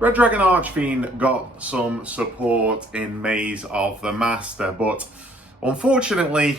Red Dragon Archfiend got some support in Maze of the Master, but unfortunately,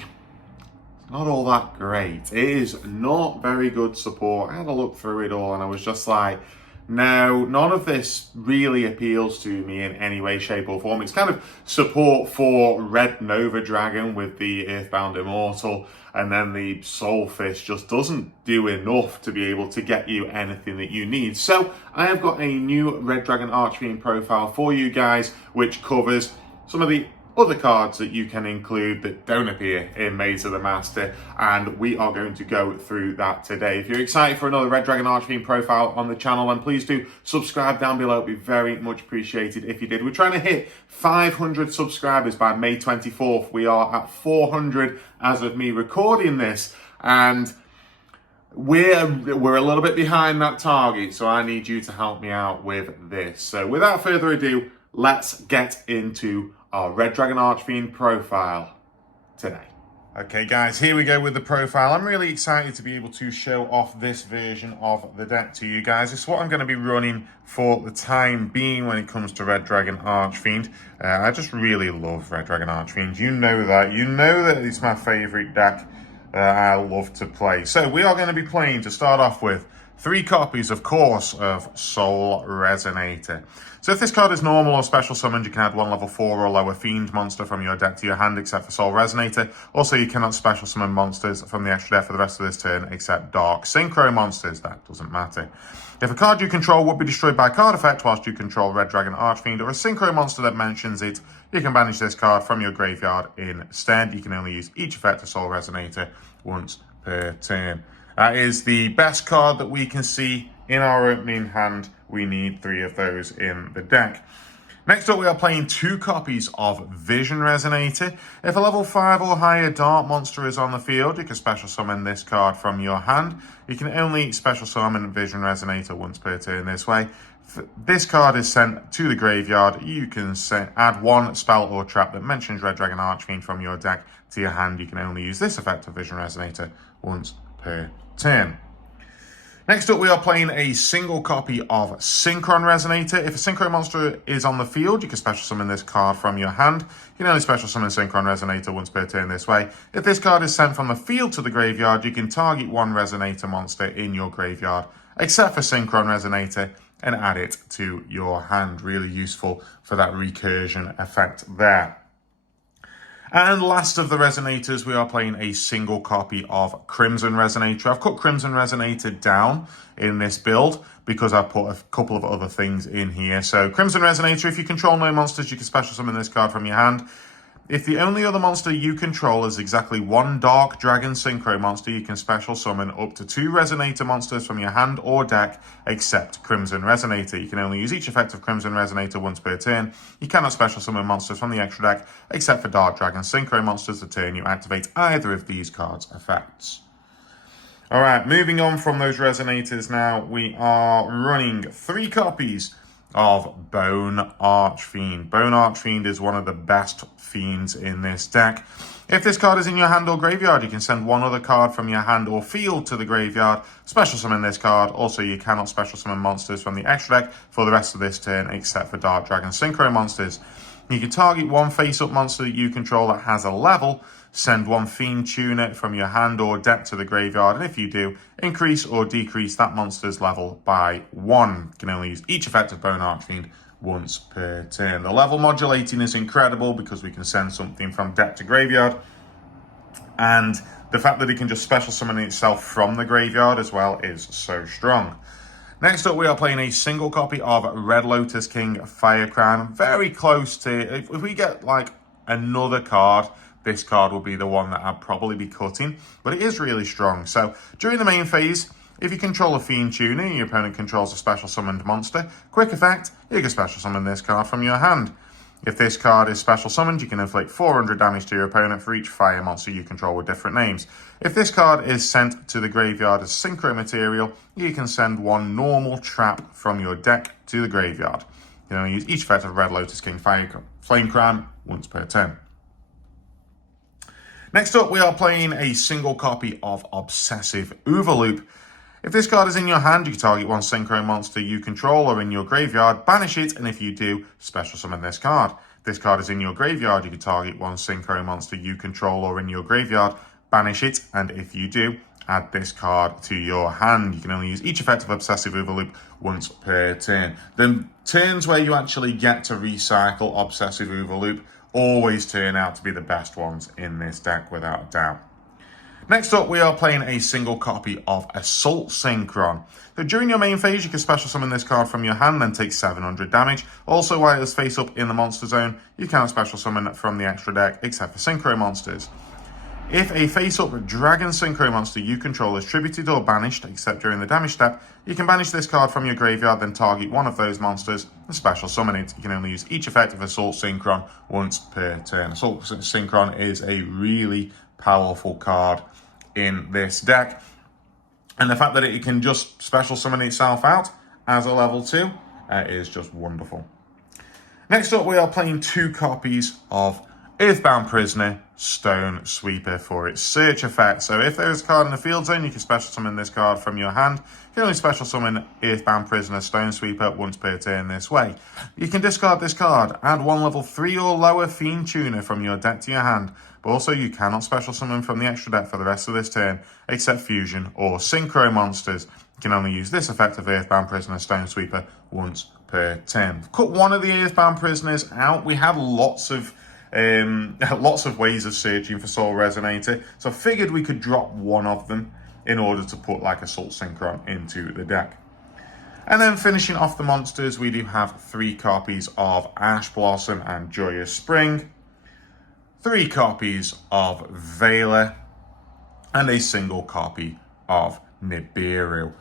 it's not all that great. It is not very good support. I had a look through it all and I was just like, no, none of this really appeals to me in any way, shape, or form. It's kind of support for Red Nova Dragon with the Earthbound Immortal, and then the Soulfish just doesn't do enough to be able to get you anything that you need. So I have got a new Red Dragon Archfiend profile for you guys, which covers some of the other cards that you can include that don't appear in Maze of the Master, and we are going to go through that today. If you're excited for another Red Dragon Archfiend profile on the channel, then please do subscribe down below. It'd be very much appreciated if you did. We're trying to hit 500 subscribers by May 24th. We are at 400 as of me recording this, and we're a little bit behind that target, so I need you to help me out with this. So without further ado, let's get into our Red Dragon Archfiend profile today. Okay guys, here we go with the profile. I'm really excited to be able to show off this version of the deck to you guys. It's what I'm going to be running for the time being when it comes to Red Dragon Archfiend. I just really love Red Dragon Archfiend. You know that it's my favourite deck I love to play. So we are going to be playing, to start off with, 3 copies, of course, of Soul Resonator. So if this card is normal or special summoned, you can add 1 level 4 or lower Fiend monster from your deck to your hand, except for Soul Resonator. Also, you cannot special summon monsters from the extra deck for the rest of this turn, except Dark Synchro monsters. That doesn't matter. If a card you control would be destroyed by card effect whilst you control Red Dragon Archfiend, or a Synchro monster that mentions it, you can banish this card from your graveyard instead. You can only use each effect of Soul Resonator once per turn. That is the best card that we can see in our opening hand. We need 3 of those in the deck. Next up, we are playing 2 copies of Vision Resonator. If a level 5 or higher Dark monster is on the field, you can special summon this card from your hand. You can only special summon Vision Resonator once per turn this way. If this card is sent to the graveyard, you can add 1 spell or trap that mentions Red Dragon Archfiend from your deck to your hand. You can only use this effect of Vision Resonator once per turn. Next up, we are playing a single copy of Synchron Resonator. If a Synchro monster is on the field, you can special summon this card from your hand. You can only special summon Synchron Resonator once per turn this way. If this card is sent from the field to the graveyard, you can target 1 Resonator monster in your graveyard, except for Synchron Resonator, and add it to your hand. Really useful for that recursion effect there. And last of the Resonators, we are playing a single copy of Crimson Resonator. I've cut Crimson Resonator down in this build because I've put a couple of other things in here. So Crimson Resonator, if you control no monsters, you can special summon this card from your hand. If the only other monster you control is exactly 1 Dark Dragon Synchro monster, you can special summon up to 2 Resonator monsters from your hand or deck, except Crimson Resonator. You can only use each effect of Crimson Resonator once per turn. You cannot special summon monsters from the extra deck, except for Dark Dragon Synchro monsters the turn you activate either of these cards' effects. Alright, moving on from those Resonators now, we are running 3 copies of Bone Archfiend. Bone Archfiend is one of the best fiends in this deck. If this card is in your hand or graveyard, you can send 1 other card from your hand or field to the graveyard, special summon this card. Also, you cannot special summon monsters from the extra deck for the rest of this turn, except for Dark Dragon Synchro monsters. You can target 1 face-up monster that you control that has a level, send 1 Fiend Tuner from your hand or deck to the graveyard, and if you do, increase or decrease that monster's level by 1. You can only use each effect of Bone Archfiend once per turn. The level modulating is incredible because we can send something from deck to graveyard, and the fact that it can just special summon itself from the graveyard as well is so strong. Next up, we are playing a single copy of Red Lotus King Fire Crown. Very close to, if we get like another card, this card will be the one that I'd probably be cutting, but it is really strong. So during the main phase, if you control a Fiend Tuner and your opponent controls a special summoned monster, quick effect, you can special summon this card from your hand. If this card is special summoned, you can inflict 400 damage to your opponent for each fire monster you control with different names. If this card is sent to the graveyard as synchro material, you can send 1 normal trap from your deck to the graveyard. You can only use each effect of Red Lotus King Flame Crown once per turn. Next up, we are playing a single copy of Obsessive Overloop. If this card is in your hand, you can target one synchro monster you control or in your graveyard, banish it, and if you do, special summon this card. If this card is in your graveyard, you can target one synchro monster you control or in your graveyard, banish it, and if you do, add this card to your hand. You can only use each effect of Obsessive Overloop once per turn. The turns where you actually get to recycle Obsessive Overloop always turn out to be the best ones in this deck, without a doubt. Next up, we are playing a single copy of Assault Synchron. So during your main phase, you can special summon this card from your hand, then take 700 damage. Also, while it is face up in the monster zone, you cannot special summon from the extra deck, except for synchro monsters. If a face-up Dragon Synchro monster you control is tributed or banished, except during the damage step, you can banish this card from your graveyard, then target one of those monsters and special summon it. You can only use each effect of Assault Synchron once per turn. Assault Synchron is a really powerful card in this deck, and the fact that it can just special summon itself out as a level 2 is just wonderful. Next up, we are playing 2 copies of Earthbound Prisoner Stone Sweeper for its search effect. So if there is a card in the field zone, you can special summon this card from your hand. You can only special summon Earthbound Prisoner Stone Sweeper once per turn this way. You can discard this card, add 1 level 3 or lower Fiend Tuner from your deck to your hand, but also you cannot special summon from the extra deck for the rest of this turn, except Fusion or Synchro monsters. You can only use this effect of Earthbound Prisoner Stone Sweeper once per turn. Cut one of the Earthbound Prisoners out. We had lots of ways of searching for Soul Resonator, so I figured we could drop one of them in order to put like Assault Synchron into the deck. And then finishing off the monsters, we do have 3 copies of Ash Blossom and Joyous Spring, 3 copies of Veiler, and a single copy of Nibiru.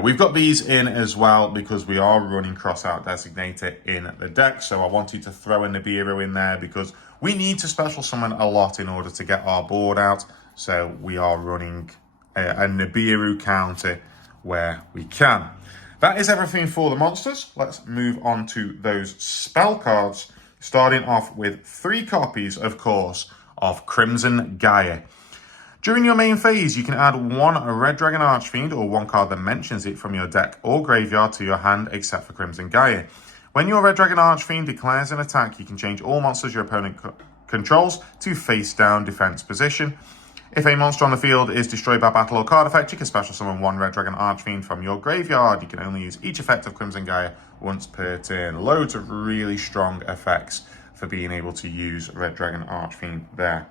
We've got these in as well because we are running Crossout Designator in the deck, so I wanted to throw a Nibiru in there because we need to special summon a lot in order to get our board out, so we are running a Nibiru counter where we can. That is everything for the monsters. Let's move on to those spell cards, starting off with 3 copies, of course, of Crimson Gaia. During your main phase, you can add 1 Red Dragon Archfiend or 1 card that mentions it from your deck or graveyard to your hand, except for Crimson Gaia. When your Red Dragon Archfiend declares an attack, you can change all monsters your opponent controls to face down defense position. If a monster on the field is destroyed by battle or card effect, you can special summon 1 Red Dragon Archfiend from your graveyard. You can only use each effect of Crimson Gaia once per turn. Loads of really strong effects for being able to use Red Dragon Archfiend there.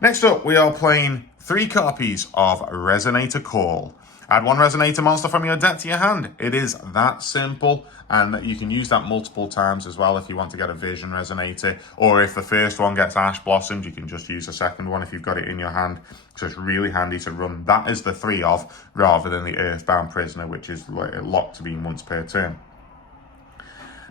Next up, we are playing 3 copies of Resonator Call. Add 1 Resonator monster from your deck to your hand. It is that simple, and you can use that multiple times as well if you want to get a Vision Resonator, or if the first one gets Ash Blossomed, you can just use the second one if you've got it in your hand. So it's really handy to run that as the 3 of, rather than the Earthbound Prisoner, which is locked to being once per turn.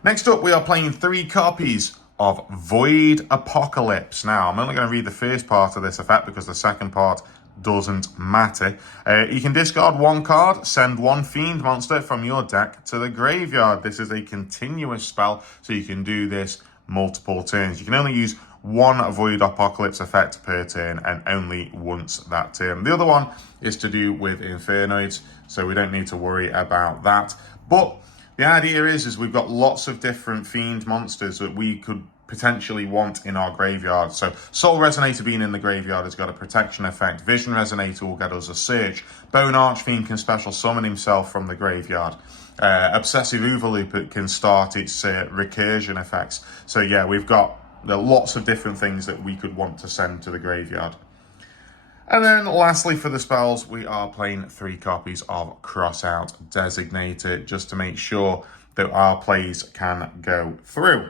Next up, we are playing 3 copies of Void Apocalypse. Now, I'm only going to read the first part of this effect because the second part doesn't matter. You can discard 1 card, send 1 Fiend monster from your deck to the graveyard. This is a continuous spell, so you can do this multiple turns. You can only use 1 Void Apocalypse effect per turn and only once that turn. The other one is to do with Infernoids, so we don't need to worry about that. But the idea is we've got lots of different Fiend monsters that we could potentially want in our graveyard. So Soul Resonator being in the graveyard has got a protection effect. Vision Resonator will get us a search. Bone Archfiend can special summon himself from the graveyard. Obsessive Overloop can start its recursion effects. So yeah, we've got lots of different things that we could want to send to the graveyard. And then lastly for the spells, we are playing 3 copies of Crossout Designator just to make sure that our plays can go through.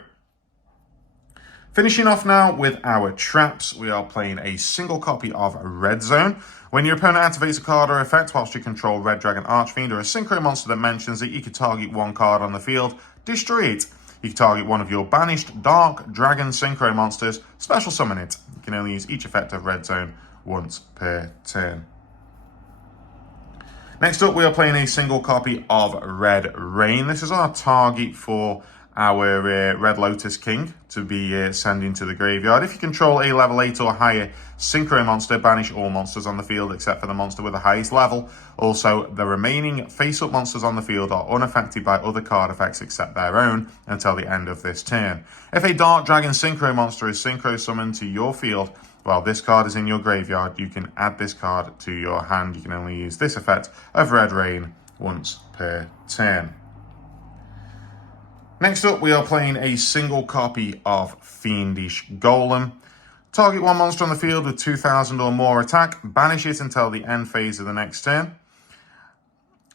Finishing off now with our traps, we are playing a single copy of Red Zone. When your opponent activates a card or effect whilst you control Red Dragon Archfiend or a synchro monster that mentions it, you can target 1 card on the field, destroy it. You can target 1 of your banished Dark Dragon synchro monsters, special summon it. You can only use each effect of Red Zone once per turn. Next up, we are playing a single copy of Red Rain. This is our target for our Red Lotus King to be sending to the graveyard. If you control a level 8 or higher synchro monster, banish all monsters on the field except for the monster with the highest level. Also, the remaining face-up monsters on the field are unaffected by other card effects except their own until the end of this turn. If a Dark Dragon synchro monster is synchro summoned to your field while this card is in your graveyard, you can add this card to your hand. You can only use this effect of Red Rain once per turn. Next up, we are playing a single copy of Fiendish Golem. Target one monster on the field with 2,000 or more attack. Banish it until the end phase of the next turn.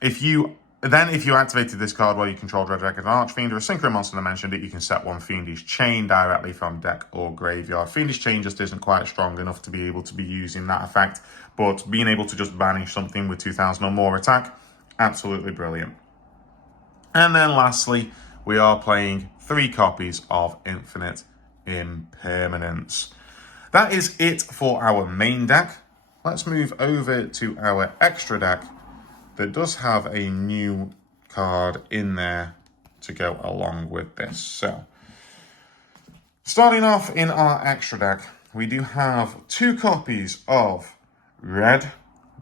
If you activated this card while you controlled Red Dragon Archfiend or a synchro monster that mentioned it, you can set one Fiendish Chain directly from deck or graveyard. Fiendish Chain just isn't quite strong enough to be able to be using that effect, but being able to just banish something with 2,000 or more attack, absolutely brilliant. And then lastly, we are playing 3 copies of Infinite Impermanence. That is it for our main deck. Let's move over to our extra deck that does have a new card in there to go along with this. So, starting off in our extra deck, we do have 2 copies of Red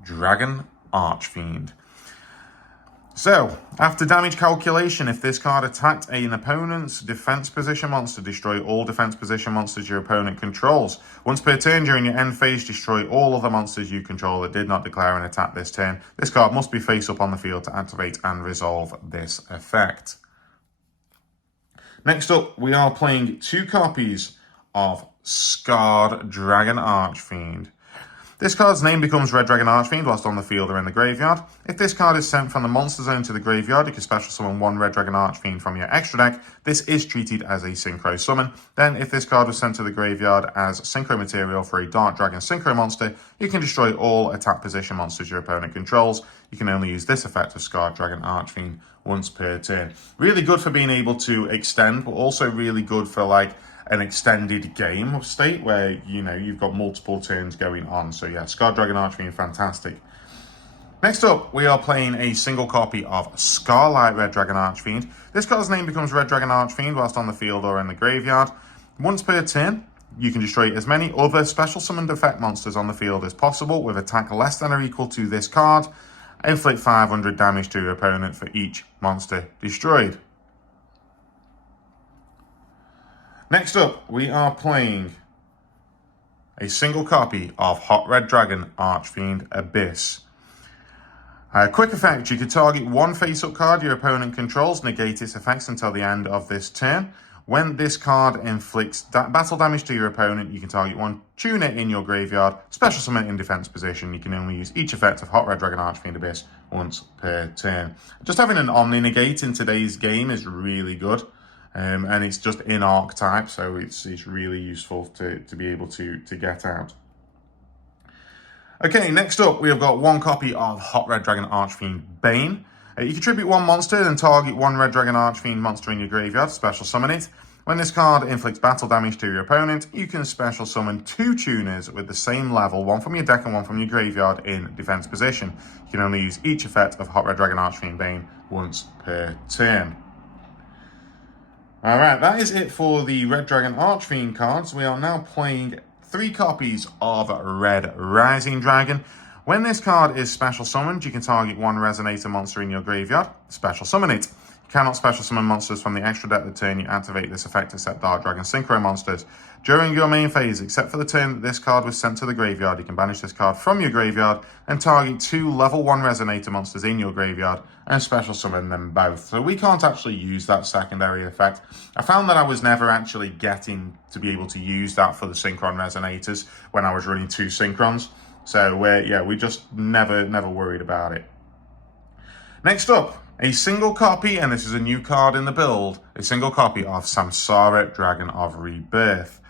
Dragon Archfiend. So, after damage calculation, if this card attacked an opponent's defense position monster, destroy all defense position monsters your opponent controls. Once per turn during your end phase, destroy all other monsters you control that did not declare an attack this turn. This card must be face up on the field to activate and resolve this effect. Next up, we are playing 2 copies of Scarred Dragon Archfiend. This card's name becomes Red Dragon Archfiend whilst on the field or in the graveyard. If this card is sent from the monster zone to the graveyard, you can special summon 1 Red Dragon Archfiend from your extra deck. This is treated as a synchro summon. Then, if this card was sent to the graveyard as synchro material for a Dark Dragon synchro monster, you can destroy all attack position monsters your opponent controls. You can only use this effect of Scarred Dragon Archfiend once per turn. Really good for being able to extend, but also really good for like an extended game state where, you know, you've got multiple turns going on. So yeah, Scarred Dragon Archfiend, fantastic. Next up, we are playing a single copy of Scarlet Red Dragon Archfiend. This card's name becomes Red Dragon Archfiend whilst on the field or in the graveyard. Once per turn, you can destroy as many other special summoned effect monsters on the field as possible with attack less than or equal to this card. Inflict 500 damage to your opponent for each monster destroyed. Next up, we are playing a single copy of Hot Red Dragon Archfiend Abyss. Quick effect, you can target 1 face-up card your opponent controls, negate its effects until the end of this turn. When this card inflicts battle damage to your opponent, you can target 1 tuner in your graveyard, special summon in defense position. You can only use each effect of Hot Red Dragon Archfiend Abyss once per turn. Just having an Omni negate in today's game is really good. And it's just in archetype, so it's really useful to be able to get out. Okay, next up, we have got 1 copy of Hot Red Dragon Archfiend Bane. You contribute 1 monster and target 1 Red Dragon Archfiend monster in your graveyard, special summon it. When this card inflicts battle damage to your opponent, you can special summon 2 tuners with the same level, 1 from your deck and 1 from your graveyard in defense position. You can only use each effect of Hot Red Dragon Archfiend Bane once per turn. Alright, that is it for the Red Dragon Archfiend cards. We are now playing 3 copies of Red Rising Dragon. When this card is special summoned, you can target 1 Resonator monster in your graveyard, special summon it. You cannot special summon monsters from the extra deck the turn you activate this effect except Dark Dragon Synchro monsters. During your main phase, except for the turn that this card was sent to the graveyard, you can banish this card from your graveyard and target 2 level 1 Resonator monsters in your graveyard and special summon them both. So we can't actually use that secondary effect. I found that I was never actually getting to be able to use that for the Synchron Resonators when I was running 2 Synchrons. So we just never worried about it. Next up, a single copy, and this is a new card in the build, a single copy of Samsara, Dragon of Rebirth.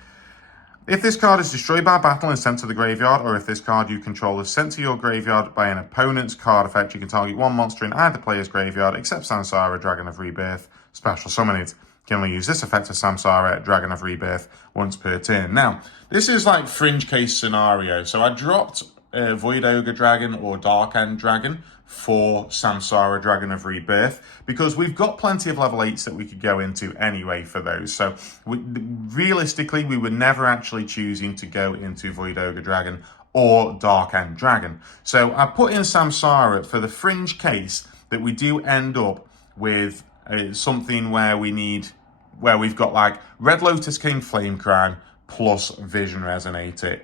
If this card is destroyed by battle and sent to the graveyard, or if this card you control is sent to your graveyard by an opponent's card effect, you can target 1 monster in either player's graveyard except Samsara, Dragon of Rebirth, special summon it. You can only use this effect of Samsara, Dragon of Rebirth once per turn. Now, this is like fringe case scenario. So I dropped Void Ogre Dragon or Dark End Dragon for Samsara Dragon of Rebirth, because we've got plenty of level 8s that we could go into anyway for those. So realistically, we were never actually choosing to go into Void Ogre Dragon or Dark End Dragon. So I put in Samsara for the fringe case that we do end up with something where we've got like Red Lotus King Flame Crown plus Vision Resonator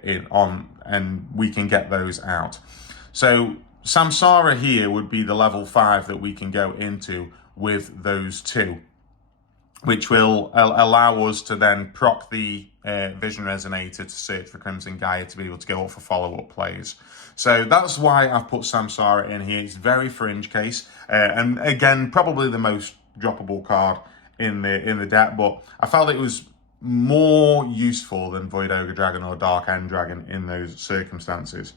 and we can get those out. So Samsara here would be the level 5 that we can go into with those two, which will allow us to then proc the Vision Resonator to search for Crimson Gaia to be able to go up for follow-up plays. So that's why I've put Samsara in here. It's very fringe case, and again, probably the most droppable card in the deck, but I felt it was more useful than Void Ogre Dragon or Dark End Dragon in those circumstances.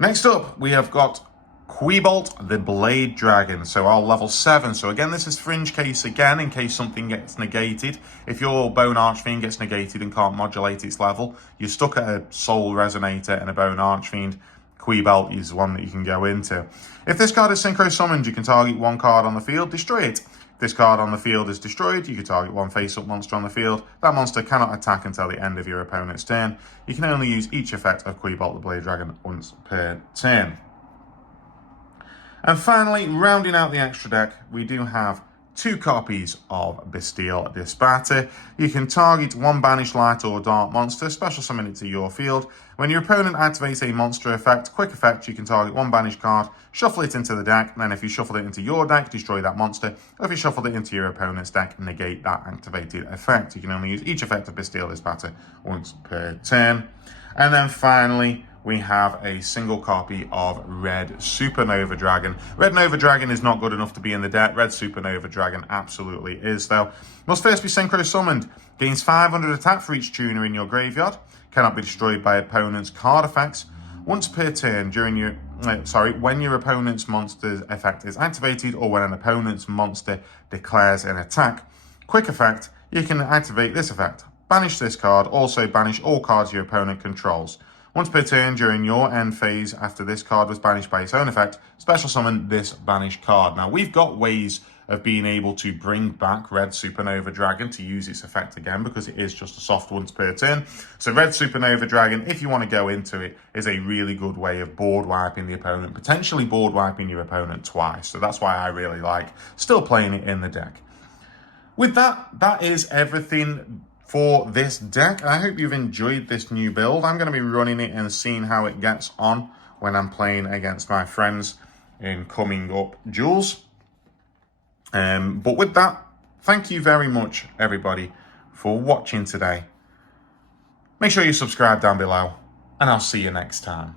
Next up, we have got Quebolt the Blade Dragon, so our level 7. So again, this is fringe case again, in case something gets negated. If your Bone Archfiend gets negated and can't modulate its level, you're stuck at a Soul Resonator and a Bone Archfiend. Quebolt is one that you can go into. If this card is synchro summoned, you can target one card on the field, destroy it. If this card on the field is destroyed, you can target one face-up monster on the field. That monster cannot attack until the end of your opponent's turn. You can only use each effect of Quebolt the Blade Dragon once per turn. And finally, rounding out the extra deck, we do have 2 copies of Bestial Disparter. You can target one banished light or dark monster, special summon it to your field. When your opponent activates a monster effect, quick effect, you can target one banished card, shuffle it into the deck, and then if you shuffled it into your deck, destroy that monster. Or if you shuffled it into your opponent's deck, negate that activated effect. You can only use each effect of Bestial Disparter once per turn. And then finally, we have a single copy of Red Supernova Dragon. Red Nova Dragon is not good enough to be in the deck. Red Supernova Dragon absolutely is, though. Must first be synchro summoned. Gains 500 attack for each tuner in your graveyard. Cannot be destroyed by opponent's card effects. Once per turn when your opponent's monster's effect is activated or when an opponent's monster declares an attack. Quick effect, you can activate this effect. Banish this card. Also banish all cards your opponent controls. Once per turn during your end phase, after this card was banished by its own effect, special summon this banished card. Now, we've got ways of being able to bring back Red Supernova Dragon to use its effect again, because it is just a soft once per turn. So Red Supernova Dragon, if you want to go into it, is a really good way of board wiping the opponent, potentially board wiping your opponent twice. So that's why I really like still playing it in the deck. With that, that is everything for this deck. I hope you've enjoyed this new build. I'm going to be running it and seeing how it gets on when I'm playing against my friends in coming up duels. But with that, thank you very much, everybody, for watching today. Make sure you subscribe down below, and I'll see you next time.